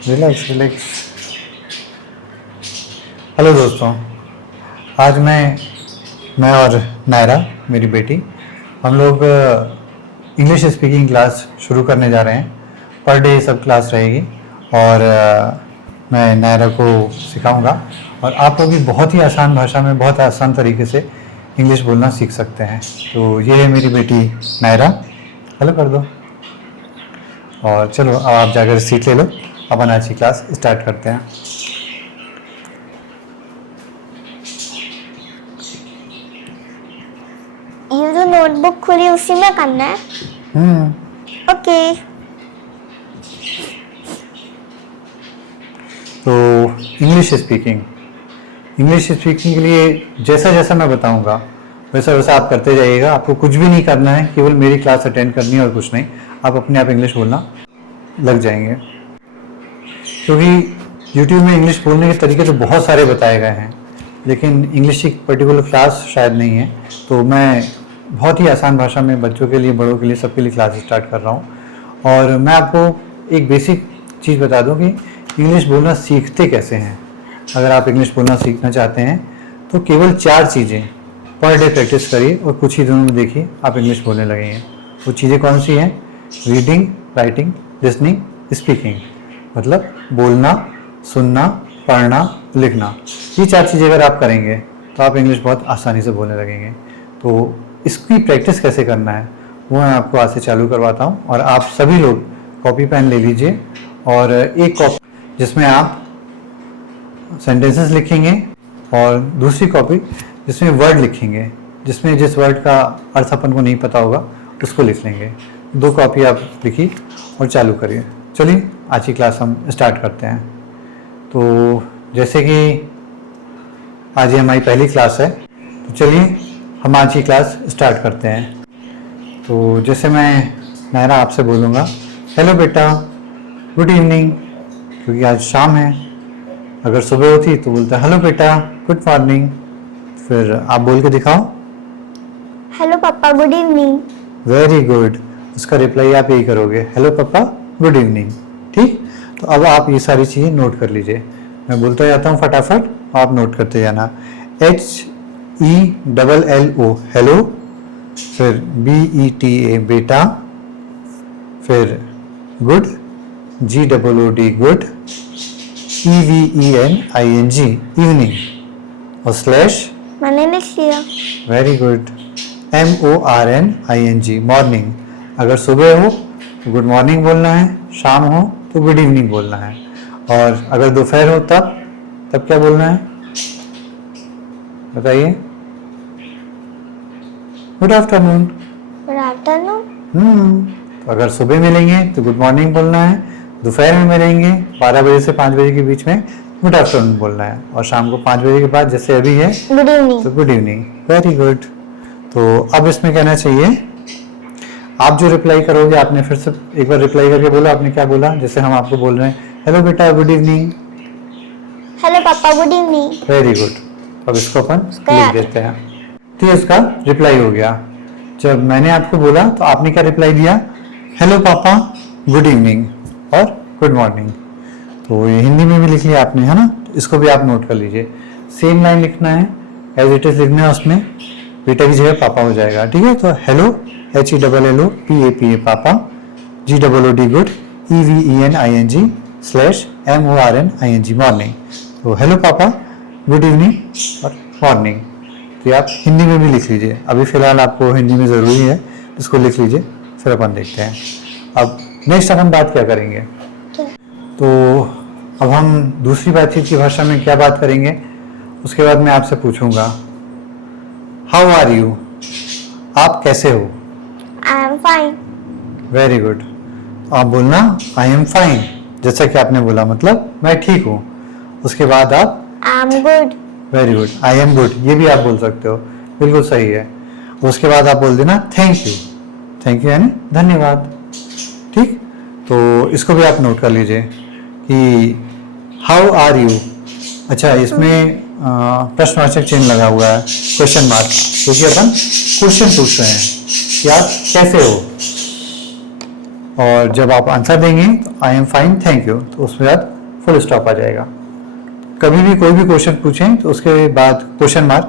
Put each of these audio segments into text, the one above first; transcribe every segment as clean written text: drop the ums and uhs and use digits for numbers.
Relax relax. Hello दोस्तों, आज मैं और नायरा, मेरी बेटी, हम लोग इंग्लिश स्पीकिंग क्लास शुरू करने जा रहे हैं। पर डे सब क्लास रहेगी और मैं नायरा को सिखाऊंगा और आप लोग भी बहुत ही आसान भाषा में, बहुत आसान तरीके से इंग्लिश बोलना सीख सकते हैं। तो ये है मेरी बेटी नायरा। हेलो कर दो। और चलो अब आप जाकर सीट ले लो, अपन आज की क्लास स्टार्ट करते हैं। ये जो नोटबुक खुली उसी में करना है। ओके। तो इंग्लिश स्पीकिंग के लिए जैसा जैसा मैं बताऊंगा वैसा वैसा आप करते जाइएगा। आपको कुछ भी नहीं करना है, केवल मेरी क्लास अटेंड करनी है और कुछ नहीं। आप अपने आप इंग्लिश बोलना लग जाएंगे, क्योंकि YouTube में इंग्लिश बोलने के तरीके तो बहुत सारे बताए गए हैं, लेकिन इंग्लिश की पर्टिकुलर क्लास शायद नहीं है। तो मैं बहुत ही आसान भाषा में बच्चों के लिए, बड़ों के लिए, सबके लिए क्लास स्टार्ट कर रहा हूँ। और मैं आपको एक बेसिक चीज़ बता दूँ कि इंग्लिश बोलना सीखते कैसे हैं। अगर आप इंग्लिश बोलना सीखना चाहते हैं तो केवल 4 चीज़ें पर डे प्रैक्टिस करिए और कुछ ही दिनों में देखिए आप इंग्लिश बोलने लगेंगे। वो चीज़ें कौन सी हैं? Reading, writing, listening, speaking. मतलब बोलना, सुनना, पढ़ना, लिखना। ये 4 चीज़ें अगर आप करेंगे तो आप इंग्लिश बहुत आसानी से बोलने लगेंगे। तो इसकी प्रैक्टिस कैसे करना है वो मैं आपको आज से चालू करवाता हूँ। और आप सभी लोग कॉपी पेन ले लीजिए और एक कॉपी जिसमें आप सेंटेंसेस लिखेंगे और दूसरी कॉपी जिसमें वर्ड लिखेंगे, जिसमें जिस वर्ड का अर्थ अपन को नहीं पता होगा उसको लिख लेंगे। 2 कॉपी आप लिखिए और चालू करिए। चलिए आज की क्लास हम स्टार्ट करते हैं। तो जैसे कि आज ये हमारी पहली क्लास है, तो चलिए हम आज की क्लास स्टार्ट करते हैं। तो जैसे मैं नायरा आपसे बोलूँगा हेलो बेटा, गुड इवनिंग, क्योंकि आज शाम है। अगर सुबह होती तो बोलता हेलो बेटा, गुड मॉर्निंग। फिर आप बोल के दिखाओ। हेलो पापा, गुड इवनिंग। Very good. उसका रिप्लाई आप यही करोगे, हेलो पापा, गुड इवनिंग। ठीक। तो अब आप ये सारी चीज़ें नोट कर लीजिए। मैं बोलता जाता हूँ फटाफट, आप नोट करते जाना। HELLO हेलो, फिर BETA बेटा, फिर good GOOD good, EVENING evening, और स्लैश मैंने लिख लिया। Very good, MORNING morning. अगर सुबह हो तो गुड मॉर्निंग बोलना है, शाम हो तो गुड इवनिंग बोलना है, और अगर दोपहर हो तब क्या बोलना है बताइए? Good afternoon. Good afternoon. तो अगर सुबह मिलेंगे तो गुड मॉर्निंग बोलना है, दोपहर में मिलेंगे 12 बजे से 5 बजे के बीच में गुड आफ्टरनून बोलना है, और शाम को 5 बजे के बाद जैसे अभी है गुड इवनिंग। तो गुड इवनिंग। Very good. तो अब इसमें कहना चाहिए, आप जो रिप्लाई करोगे, आपने फिर से एक बार रिप्लाई करके बोला, आपने क्या बोला? जैसे हम आपको बोल रहे हैं हेलो बेटा, गुड इवनिंग। हेलो पापा, गुड इवनिंग। Very good. अब इसको अपन लिख देते हैं। तो ये उसका रिप्लाई हो गया। जब मैंने आपको बोला तो आपने क्या रिप्लाई दिया? हेलो पापा, गुड इवनिंग और गुड मॉर्निंग। तो ये हिंदी में भी लिख लिया आपने, है ना? इसको भी आप नोट कर लीजिए। सेम लाइन लिखना है, एज इट इज लिखना है, उसमें बेटा की जगह पापा हो जाएगा। ठीक है? तो हेलो HELLO PAPA पापा, GOOD good, EVENING slash MORNING morning. तो हेलो पापा, गुड इवनिंग और मॉर्निंग। तो आप हिंदी में भी लिख लीजिए। अभी फिलहाल आपको हिंदी में ज़रूरी है, इसको लिख लीजिए, फिर अपन देखते हैं। अब नेक्स्ट अपन बात क्या करेंगे? तो अब हम दूसरी बातचीत की भाषा में क्या बात करेंगे, उसके बाद मैं आपसे पूछूंगा हाउ आर यू, आप कैसे हो? I am fine. Very good. आप बोलना आई एम फाइन, जैसा कि आपने बोला, मतलब मैं ठीक हूँ। उसके बाद आप I am good. Very good, I am good, ये भी आप बोल सकते हो, बिल्कुल सही है। उसके बाद आप बोल देना थैंक यू। थैंक यू यानी धन्यवाद। ठीक। तो इसको भी आप नोट कर लीजिए कि हाउ आर यू। अच्छा, इसमें प्रश्नवाचक चिन्ह लगा हुआ है, क्वेश्चन मार्क, क्योंकि अपन क्वेश्चन पूछ रहे हैं कि आप कैसे हो। और जब आप आंसर देंगे तो आई एम फाइन थैंक यू, तो उसके बाद फुल स्टॉप आ जाएगा। कभी भी कोई भी क्वेश्चन पूछें तो उसके बाद क्वेश्चन मार्क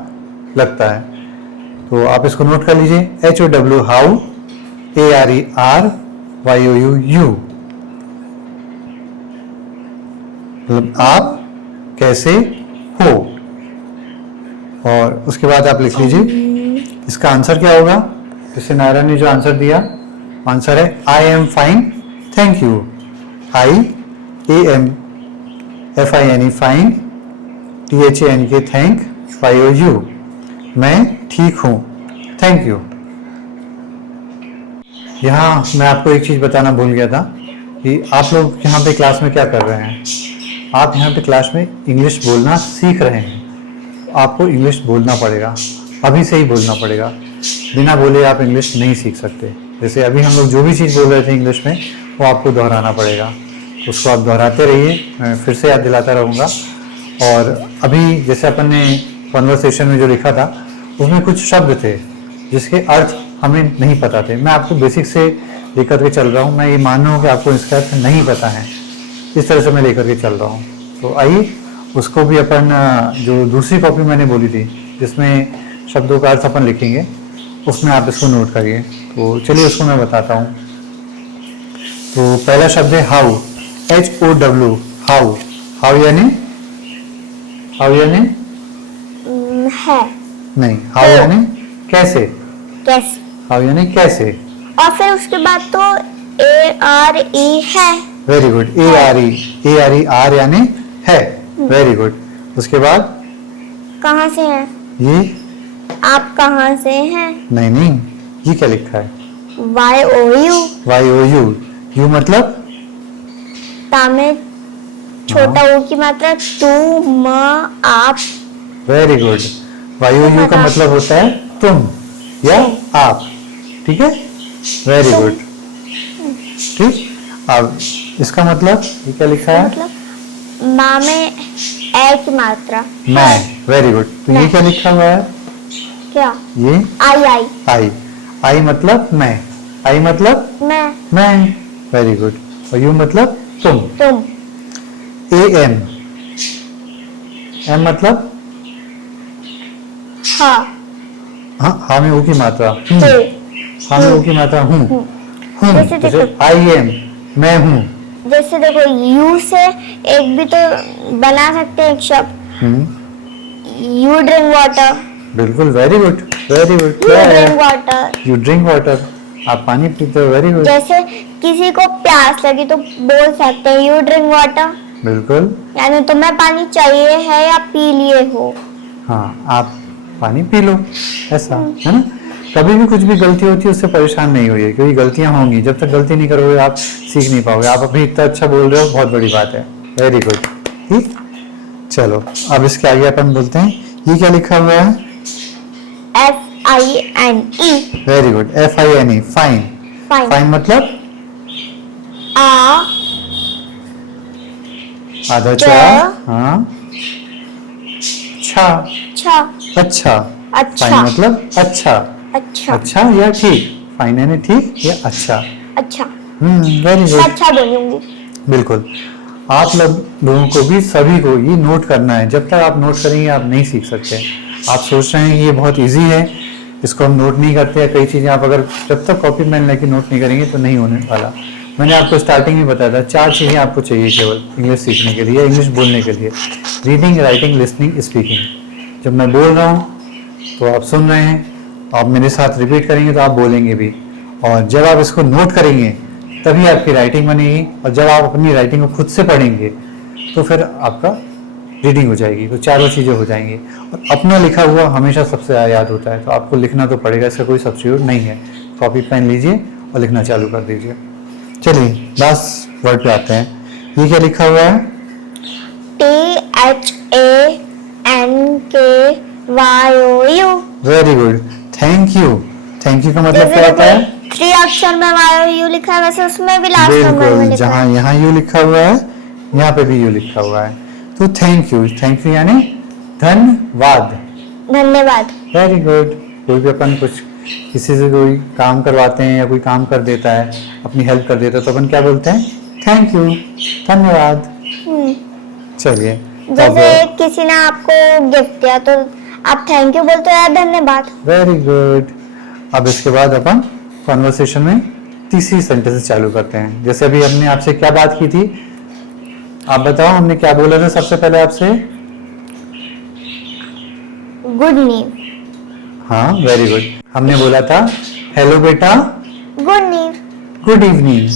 लगता है, तो आप इसको नोट कर लीजिए। HOW हाउ, ARERYOU मतलब आप कैसे हो। और उसके बाद आप लिख लीजिए इसका आंसर क्या होगा। जैसे नायरा ने जो आंसर दिया, आंसर है आई am fine thank you. IAMFINE fine, THANK thank, YOU मैं ठीक हूँ थैंक यू। यहाँ मैं आपको एक चीज़ बताना भूल गया था कि आप लोग यहाँ पे क्लास में क्या कर रहे हैं। आप यहाँ पे क्लास में इंग्लिश बोलना सीख रहे हैं। आपको इंग्लिश बोलना पड़ेगा, अभी से ही बोलना पड़ेगा। बिना बोले आप इंग्लिश नहीं सीख सकते। जैसे अभी हम लोग जो भी चीज़ बोल रहे थे इंग्लिश में, वो आपको दोहराना पड़ेगा। उसको आप दोहराते रहिए, मैं फिर से याद दिलाता रहूँगा। और अभी जैसे अपन ने कन्वर्सेशन में जो लिखा था, उसमें कुछ शब्द थे जिसके अर्थ हमें नहीं पता थे। मैं आपको बेसिक से लेकर के चल रहा हूँ। मैं ये मान रहा हूँ कि आपको इसका अर्थ नहीं पता है, इस तरह से मैं लेकर के चल रहा हूँ। तो आइए उसको भी अपन, जो दूसरी कॉपी मैंने बोली थी जिसमें शब्दों का अर्थ अपन लिखेंगे, उसमें आप इसको नोट करिए। तो चलिए उसको मैं बताता हूँ। तो पहला शब्द है हाउ, HOW हाउ। हाउ यानी है नहीं, हाउ यानी कैसे। कैसे। हाउ यानी कैसे। और फिर उसके बाद तो ARE है। वेरी गुड, ARE आर यानी है। Very good. उसके बाद कहाँ से है, ये आप कहाँ से हैं। नहीं, ये क्या लिखा है। YOU यू मतलब तामे छोटा ओ की मात्रा तू, म, आप। Very good. YOU का मतलब होता है तुम या आप, ठीक है। Very good. ठीक। अब इसका मतलब ये क्या लिखा है। मतलब माँ में ए की मात्रा मैं। Very good. तो ये मैं। क्या लिखा हुआ है। क्या। ये आई आई मतलब मैं। आई मतलब मैं। Very good. और यू मतलब तुम। AM एम मतलब हाँ में ऊ की मात्रा हाँ में ऊ की मात्रा हूँ। जैसे IM मैं हूँ। जैसे देखो यू से एक भी तो बना सकते हैं एक शब्द। You drink water. बिल्कुल। Very good. You drink water. You drink water, आप पानी पीते हो। Very good. जैसे किसी को प्यास लगी तो बोल सकते हैं यू ड्रिंक वाटर। बिल्कुल। यानी तुम्हें पानी चाहिए है या पी लिए हो। हाँ, आप पानी पी लो, ऐसा है ना। कभी भी कुछ भी गलती होती है उससे परेशान नहीं होइए, क्योंकि गलतियां होंगी। जब तक गलती नहीं करोगे आप सीख नहीं पाओगे। आप अभी इतना अच्छा बोल रहे हो, बहुत बड़ी बात है। Very good. ठीक। चलो अब इसके आगे अपन बोलते हैं। ये क्या लिखा हुआ है। FINE। Very good. FINE fine. Fine मतलब आधा चा। हाँ, अच्छा। फाइन मतलब अच्छा या ठीक। फाइन यानी ठीक या अच्छा। Very good. अच्छा बोलूंगी। बिल्कुल। आप लोगों को भी, सभी को ये नोट करना है। जब तक आप नोट करेंगे आप नहीं सीख सकते। आप सोच रहे हैं कि ये बहुत इजी है, इसको हम नोट नहीं करते हैं। कई चीज़ें आप अगर जब तक कॉपी पेन लेके नोट नहीं करेंगे तो नहीं होने वाला। मैंने आपको स्टार्टिंग में बताया था 4 चीज़ें आपको चाहिए केवल इंग्लिश सीखने के लिए, इंग्लिश बोलने के लिए। Reading, writing, listening, speaking. जब मैं बोल रहा हूँ तो आप सुन रहे हैं, आप मेरे साथ रिपीट करेंगे तो आप बोलेंगे भी। और जब आप इसको नोट करेंगे तभी आपकी राइटिंग बनेगी। और जब आप अपनी राइटिंग को खुद से पढ़ेंगे तो फिर आपका रीडिंग हो जाएगी। तो चारों चीज़ें हो जाएंगी। और अपना लिखा हुआ हमेशा सबसे याद होता है, तो आपको लिखना तो पड़ेगा, इसका कोई सब्स्टिट्यूट नहीं है। कॉपी पेन लीजिए और लिखना चालू कर दीजिए। चलिए लास्ट वर्ड पे आते हैं। ये क्या लिखा हुआ है। THANKYOU। Very good. Thank you. Thank you का मतलब क्या होता है। 3 अक्षर में YOU लिखा है, वैसे उसमें भी लास्ट नंबर में लिखा है। जहाँ यहाँ यू लिखा हुआ है, यहाँ पे भी यू लिखा हुआ है। तो थैंक यू यानी धन्यवाद। धन्यवाद। Very good. कोई भी अपन कुछ किसी से कोई काम करवाते हैं या कोई काम कर देता है, अपनी हेल्प कर देता है, तो अपन क्या बोलते हैं? थैंक यू, धन्यवाद। चलिए जैसे किसी ने आपको गिफ्ट दिया तो आप थैंक यू बोलते हो या धन्यवाद। Very good. अब इसके बाद अपन कॉन्वर्सेशन में तीसरी सेंटेंस चालू करते हैं। जैसे अभी हमने आपसे क्या बात की थी, आप बताओ हमने क्या बोला था सबसे पहले आपसे? गुड नीव। हाँ, वेरी गुड। हमने बोला था हेलो बेटा, गुड नीव, good evening.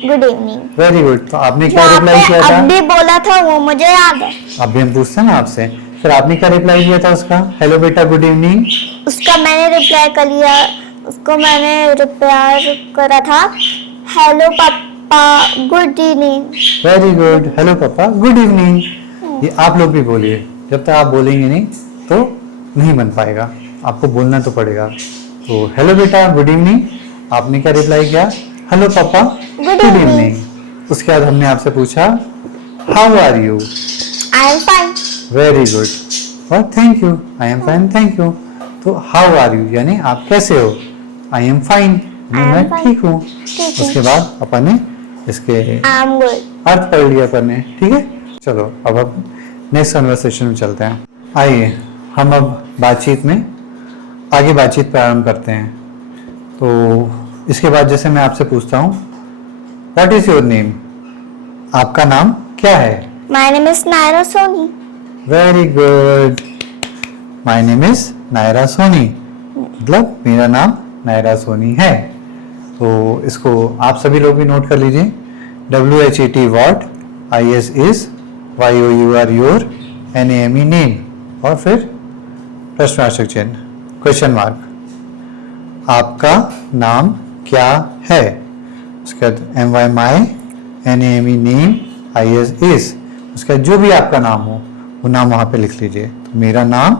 Good evening. Very good. तो आपने जो क्या रिप्लाई किया था? अभी बोला था वो मुझे याद है। अभी हम पूछते हैं ना आपसे, फिर आपने क्या रिप्लाई किया था उसका? हेलो बेटा, गुड इवनिंग। उसका मैंने रिप्लाई कर लिया, उसको मैंने रिप्लाई करा था हेलो पापा good evening. Very good. Hello पापा, गुड इवनिंग। ये आप लोग भी बोलिए। जब तक आप बोलेंगे नहीं तो नहीं बन पाएगा, आपको बोलना तो पड़ेगा। तो हेलो बेटा, गुड इवनिंग। आपने क्या रिप्लाई किया? हेलो पापा, Good गुड evening. इवनिंग। उसके बाद हमने आपसे पूछा how are you? I am fine. Very good. और thank you, I am fine, thank you. तो हाउ आर यू यानी आप कैसे हो? I am fine, I am मैं fine. ठीक हूँ। ठीक हूँ। उसके बाद अपन ने इसके आई एम गुड। अर्थ पढ़ लिया अपन ने, ठीक है। चलो अब नेक्स्ट कन्वर्सेशन में चलते हैं। आइए हम अब बातचीत में आगे बातचीत प्रारंभ करते हैं। तो इसके बाद जैसे मैं आपसे पूछता हूँ व्हाट इज योर नेम? आपका नाम क्या है? My name is Naira Soni. Very good. My name is Naira Soni, मतलब मेरा नाम नायरा सोनी है। तो इसको आप सभी लोग भी नोट कर लीजिए। WHAT what, IS is, YOUR your, NAME name, और फिर प्रश्नवाचक चिन्ह क्वेश्चन मार्क। आपका नाम क्या है? उसके बाद MY my, NAME name, IS is. उसके बाद जो भी आपका नाम हो वो नाम वहाँ पे लिख लीजिए। तो मेरा नाम,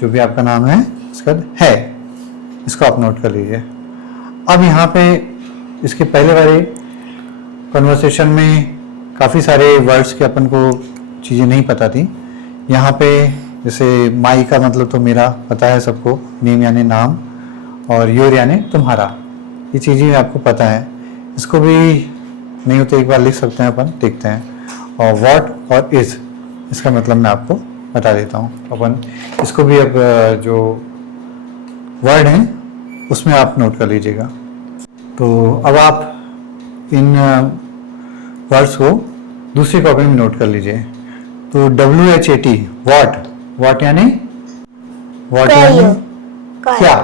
जो भी आपका नाम है, उसके बाद है, इसको आप नोट कर लीजिए। अब यहाँ पे इसके पहले वाले कन्वर्सेशन में काफ़ी सारे वर्ड्स के अपन को चीज़ें नहीं पता थी। यहाँ पे जैसे माई का मतलब तो मेरा पता है सबको, नेम यानी नाम, और योर यानी तुम्हारा, ये चीज़ें आपको पता है। इसको भी नहीं हो तो एक बार लिख सकते हैं अपन, देखते हैं। और व्हाट और इज, इसका मतलब मैं आपको बता देता हूँ। अपन इसको भी अब जो वर्ड हैं उसमें आप नोट कर लीजिएगा। तो अब आप इन वर्ड्स को दूसरी कॉपी में नोट कर लीजिए। तो WHAT व्हाट, व्हाट यानी व्हाट यानी क्या,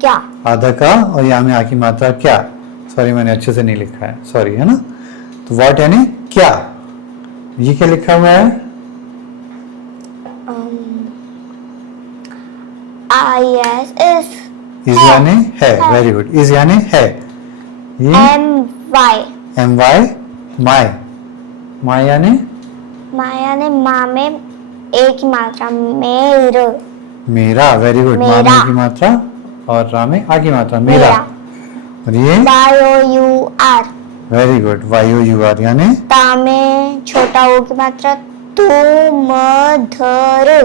क्या। आधा का और यहाँ में आ की मात्रा क्या। सॉरी मैंने अच्छे से नहीं लिखा है, सॉरी, है ना। तो व्हाट यानी क्या। ये क्या लिखा हुआ है? IS is. इज यानी है, वेरी गुड। इज यानी है। ये MY, MY माई, माई यानी माया ने माँ में एक ही मात्रा मेरे। मेरा, वेरी गुड। माँ में की मात्रा और रा में आ की मात्रा, मेरा। और ये YOUR, वेरी गुड। YOUR यानी ता में छोटा ओ की मात्रा तुम्हारा।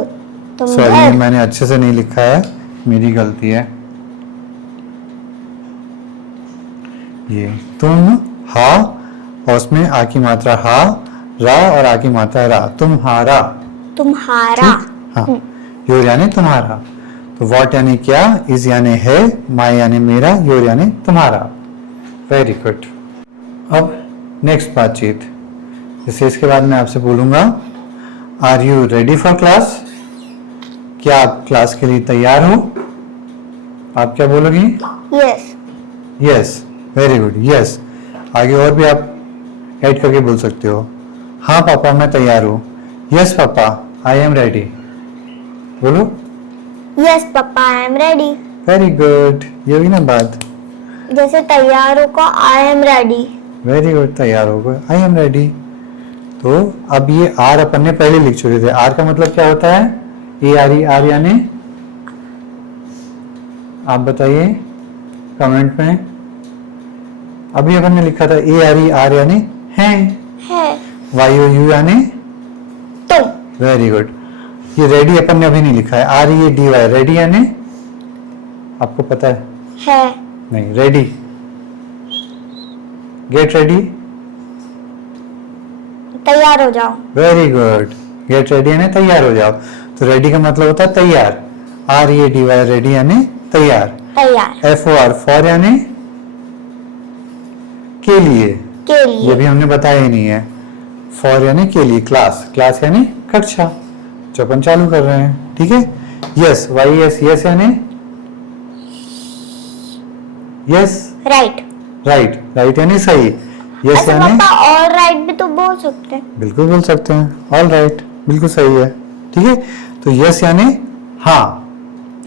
सॉरी मैंने अच्छे से नहीं लिखा है, मेरी गलती है। ये तुम हा और उसमें आ की मात्रा हा, रा और आ की मात्रा रा, तुम्हारा। तुम्हारा। हाँ, योर यानी तुम्हारा। तो व्हाट यानी क्या, इज यानी है, माई यानी मेरा, योर यानी तुम्हारा। Very good. अब नेक्स्ट बातचीत, जैसे इसके बाद मैं आपसे बोलूंगा are you ready for class? क्या आप क्लास के लिए तैयार हो? आप क्या बोलोगी? Yes. Yes, very good, yes. आगे और भी आप ऐड करके बोल सकते हो। हाँ पापा मैं तैयार हूँ। Yes papa I am ready. बोलो। Yes papa I am ready. Very good, ये हुई ना बात। जैसे तैयार हो को I am ready. Very good, तैयार हो गए, आई एम रेडी। तो अब ये आर अपन ने पहले लिख चुके थे। आर का मतलब क्या होता है? ARE, आर यानी, आप बताइए कमेंट में। अभी अपन ने लिखा था ARE, आर यानी है। YOU यानी तुम। Very good. ये रेडी अपन ने अभी नहीं लिखा है। READY, रेडी यानी आपको पता है? है। नहीं, रेडी, गेट रेडी, तैयार हो जाओ। Very good. गेट रेडी यानी तैयार हो जाओ। तो रेडी का मतलब होता है तैयार, READY, रेडी यानी तैयार। तैयार। FOR, फॉर यानी के लिए, के ये लिए। भी हमने बताया ही नहीं है। फॉर यानी के लिए, क्लास, क्लास यानी कक्षा जो अपन चालू कर रहे हैं, ठीक है। यस, YES, यस यानी यस, राइट। राइट, राइट यानी सही। यस अच्छा यानी पापा, ऑल राइट भी तो बोल सकते हैं। बिल्कुल बोल सकते हैं, ऑल राइट, बिल्कुल सही है, ठीक है। तो यस यानी हाँ,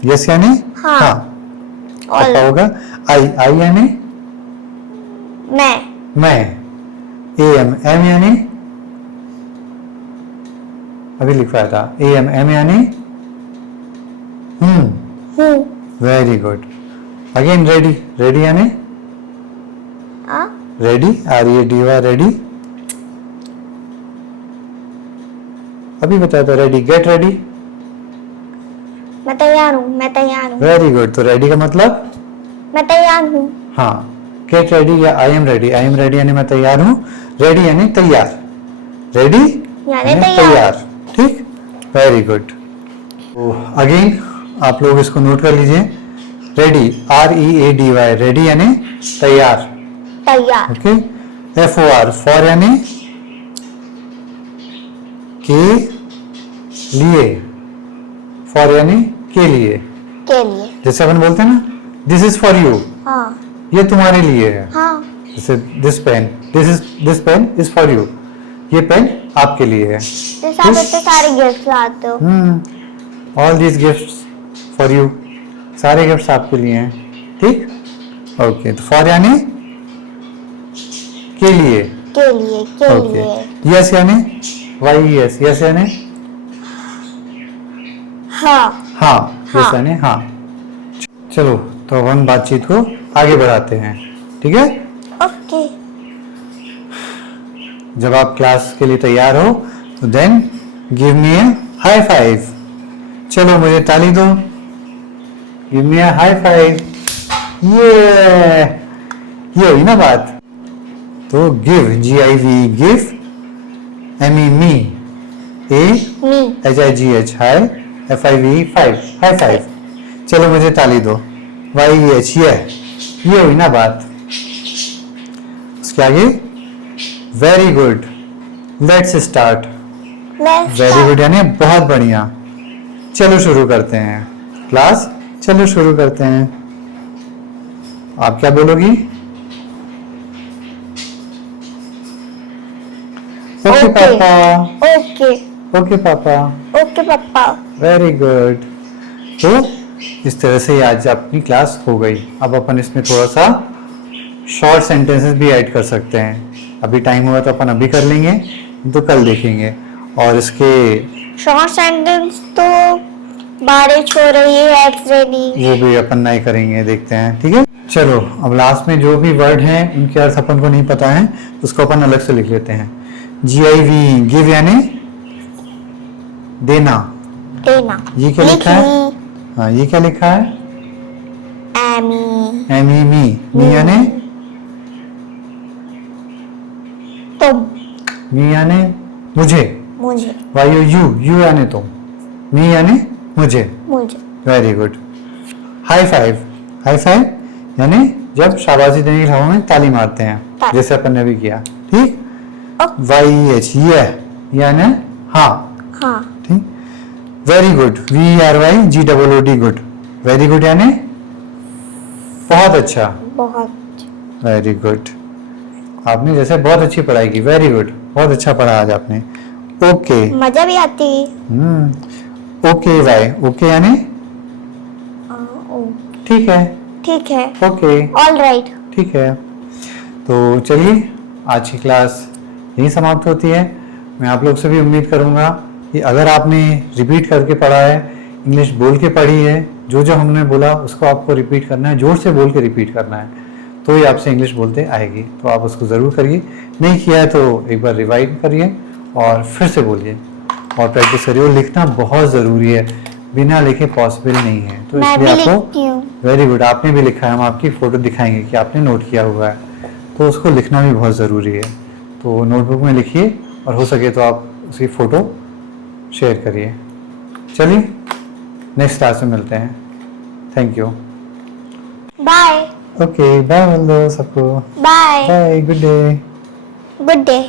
यस यानी हाँ। हाँ। All क्या होगा? आई यानी मैं। AM, एम यानी अभी लिखवाया था, एम यानी हूँ। Very good. Again ready, ready यानी हाँ? Ready, READY, ready. अभी बताया था रेडी, गेट रेडी, मैं तैयार हूँ, मैं तैयार हूँ, वेरी गुड। तो रेडी का मतलब मैं तैयार हूँ। हाँ, गेट रेडी या आई एम रेडी यानी मैं तैयार हूँ, रेडी यानी तैयार, रेडी यानी तैयार, ठीक, वेरी गुड। तो अगेन आप लोग इसको नोट कर लीजिए, रेडी, READY, रेडी यानी तैयार, तैयार। ओके। FOR, फॉर यानी के लिए, फॉर यानी के लिए, के लिए। जैसे अपन बोलते हैं ना, दिस इज फॉर यू, हाँ। ये तुम्हारे लिए है। हाँ। जैसे this pen, this pen is for you, ये पेन आपके लिए है। जैसे आप इतने सारे गिफ्ट लाते हो। All these gifts for you, सारे गिफ्ट्स आपके लिए हैं, ठीक, ओके। तो फॉर यानी के लिए, के लिए, के ओके। लिए। यस यानी YES, यस यानी हाँ। हाँ, हाँ। यस यानी हाँ। चलो, तो हम बातचीत को आगे बढ़ाते हैं, ठीक है। ओके। जब आप क्लास के लिए तैयार हो तो देन गिव मी ए हाई फाइव, चलो मुझे ताली दो, गिव मी ए हाई फाइव, ये हुई ना बात। तो गिव, GIV, गिव, ME, मी, मी। HIGH, high, FIV, five, high five, चलो मुझे ताली दो, YEH, ये हुई ना बात। उसके आगे very good, let's start, very good यानी बहुत बढ़िया, चलो शुरू करते हैं क्लास, चलो शुरू करते हैं। आप क्या बोलोगी? ओके पापा, ओके। ओके पापा, ओके पापा। Very good. तो इस तरह से आज अपनी क्लास हो गई। अब अपन इसमें थोड़ा सा शॉर्ट सेंटेंसेस भी ऐड कर सकते हैं। अभी टाइम हुआ तो अपन अभी कर लेंगे, तो कल देखेंगे। और इसके शॉर्ट सेंटेंस तो बारिश हो रही है, रेडी, वो भी अपन नहीं करेंगे, देखते हैं, ठीक है। चलो, अब लास्ट में जो भी वर्ड हैं उनके अर्थ अपन को नहीं पता है, उसको अपन अलग से लिख लेते हैं। GIV, गिव यानी देना, देना। ये क्या लिखा है? हाँ, ये क्या लिखा है? एमी। मी यानी तुम। मी यानी मुझे, मुझे। यू यानी तुम, मी यानी मुझे, मुझे। Very good. High five, high five यानी जब शाबाशी देने के हवा में ताली मारते हैं, जैसे अपन ने अभी किया, ठीक। YEH, यानी हाँ, हाँ। ठीक, very good, VERYGOOD, good, very good यानी बहुत अच्छा, बहुत। Very good. आपने जैसे बहुत अच्छी पढ़ाई की, वेरी गुड, बहुत अच्छा पढ़ा आज आपने। ओके, मजा भी आती है। ओके वाई, ओके यानी ठीक है, ठीक है। Okay, all right. ठीक है। तो चलिए, आज की क्लास यहीं समाप्त होती है। मैं आप लोग से भी उम्मीद करूंगा कि अगर आपने रिपीट करके पढ़ा है, इंग्लिश बोल के पढ़ी है, जो जो हमने बोला उसको आपको रिपीट करना है, जोर से बोल के रिपीट करना है, तो ही आपसे इंग्लिश बोलते आएगी। तो आप उसको ज़रूर करिए, नहीं किया है तो एक बार रिवाइज करिए और फिर से बोलिए और प्रैक्टिस करिए। और लिखना बहुत ज़रूरी है, बिना लिखे पॉसिबल नहीं है। तो मैं इसलिए भी आपको लिखती हूँ। वेरी गुड, आपने भी लिखा है, हम आपकी फ़ोटो दिखाएंगे कि आपने नोट किया हुआ है, तो उसको लिखना भी बहुत ज़रूरी है। तो नोटबुक में लिखिए और हो सके तो आप उसकी फ़ोटो शेयर करिए। चलिए नेक्स्ट क्लास में मिलते हैं। Thank you. Bye okay bye बोल दो सबको। Bye bye, good day. Good day.